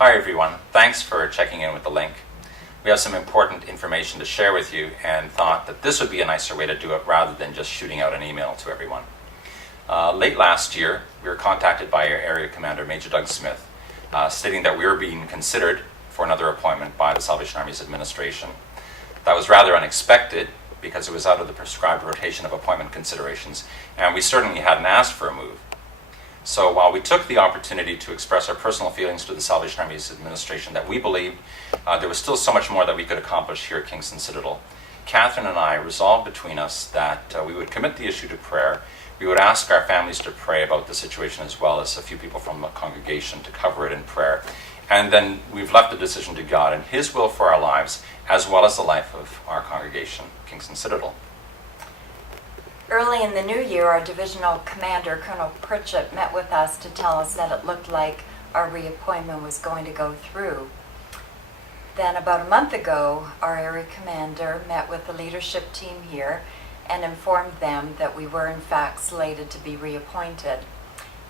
Hi everyone, thanks for checking in with the link. We have some important information to share with you and thought that this would be a nicer way to do it rather than just shooting out an email to everyone. Late last year, we were contacted by our area commander, Major Doug Smith, stating that we were being considered for another appointment by the Salvation Army's administration. That was rather unexpected because it was out of the prescribed rotation of appointment considerations, and we certainly hadn't asked for a move. So while we took the opportunity to express our personal feelings to the Salvation Army's administration that we believed there was still so much more that we could accomplish here at Kingston Citadel, Catherine and I resolved between us that we would commit the issue to prayer. We would ask our families to pray about the situation as well as a few people from the congregation to cover it in prayer. And then we've left the decision to God and His will for our lives as well as the life of our congregation, Kingston Citadel. Early in the new year, our divisional commander, Colonel Pritchett, met with us to tell us that it looked like our reappointment was going to go through. Then about a month ago, our area commander met with the leadership team here and informed them that we were in fact slated to be reappointed.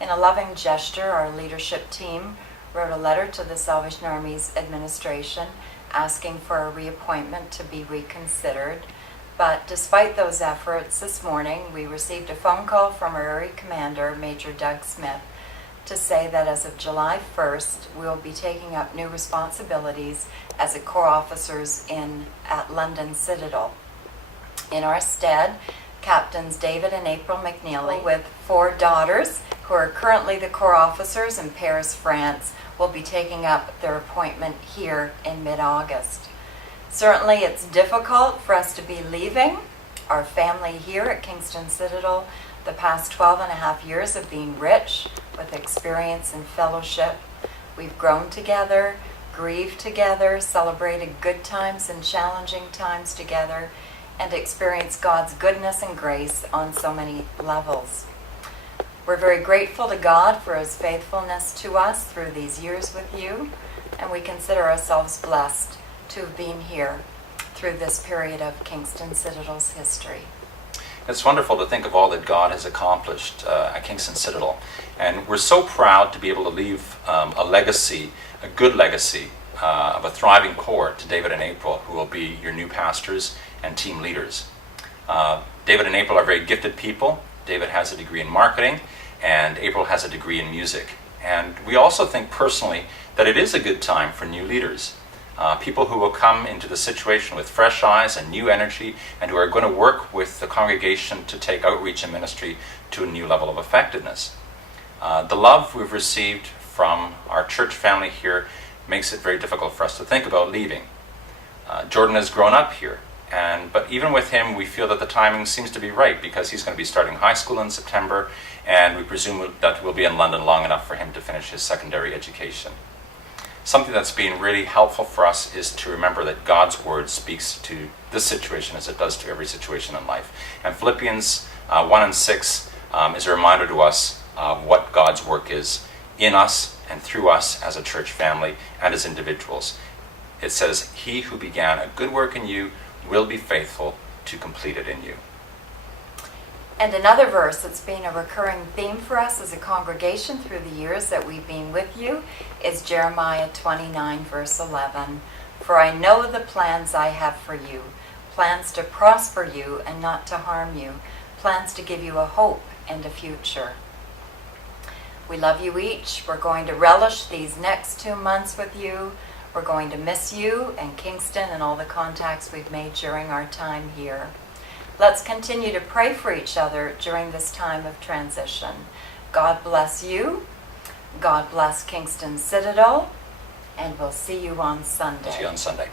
In a loving gesture, our leadership team wrote a letter to the Salvation Army's administration asking for a reappointment to be reconsidered. But despite those efforts, this morning we received a phone call from our area commander, Major Doug Smith, to say that as of July 1st, we'll be taking up new responsibilities as a Corps officers at London Citadel. In our stead, Captains David and April McNeely, with 4 daughters who are currently the Corps officers in Paris, France, will be taking up their appointment here in mid-August. Certainly it's difficult for us to be leaving our family here at Kingston Citadel. The past 12 and a half years have been rich with experience and fellowship. We've grown together, grieved together, celebrated good times and challenging times together, and experienced God's goodness and grace on so many levels. We're very grateful to God for His faithfulness to us through these years with you, and we consider ourselves blessed to have been here through this period of Kingston Citadel's history. It's wonderful to think of all that God has accomplished at Kingston Citadel. And we're so proud to be able to leave a legacy, a good legacy of a thriving Corps to David and April, who will be your new pastors and team leaders. David and April are very gifted people. David has a degree in marketing and April has a degree in music. And we also think personally that it is a good time for new leaders. People who will come into the situation with fresh eyes and new energy and who are going to work with the congregation to take outreach and ministry to a new level of effectiveness. The love we've received from our church family here makes it very difficult for us to think about leaving. Jordan has grown up here, but even with him we feel that the timing seems to be right because he's going to be starting high school in September, and we presume that we'll be in London long enough for him to finish his secondary education. Something that's been really helpful for us is to remember that God's Word speaks to this situation as it does to every situation in life. And Philippians 1 and 6 is a reminder to us of what God's work is in us and through us as a church family and as individuals. It says, "He who began a good work in you will be faithful to complete it in you." And another verse that's been a recurring theme for us as a congregation through the years that we've been with you is Jeremiah 29, verse 11. "For I know the plans I have for you, plans to prosper you and not to harm you, plans to give you a hope and a future." We love you each. We're going to relish these next 2 months with you. We're going to miss you and Kingston and all the contacts we've made during our time here. Let's continue to pray for each other during this time of transition. God bless you. God bless Kingston Citadel. And we'll see you on Sunday. See you on Sunday.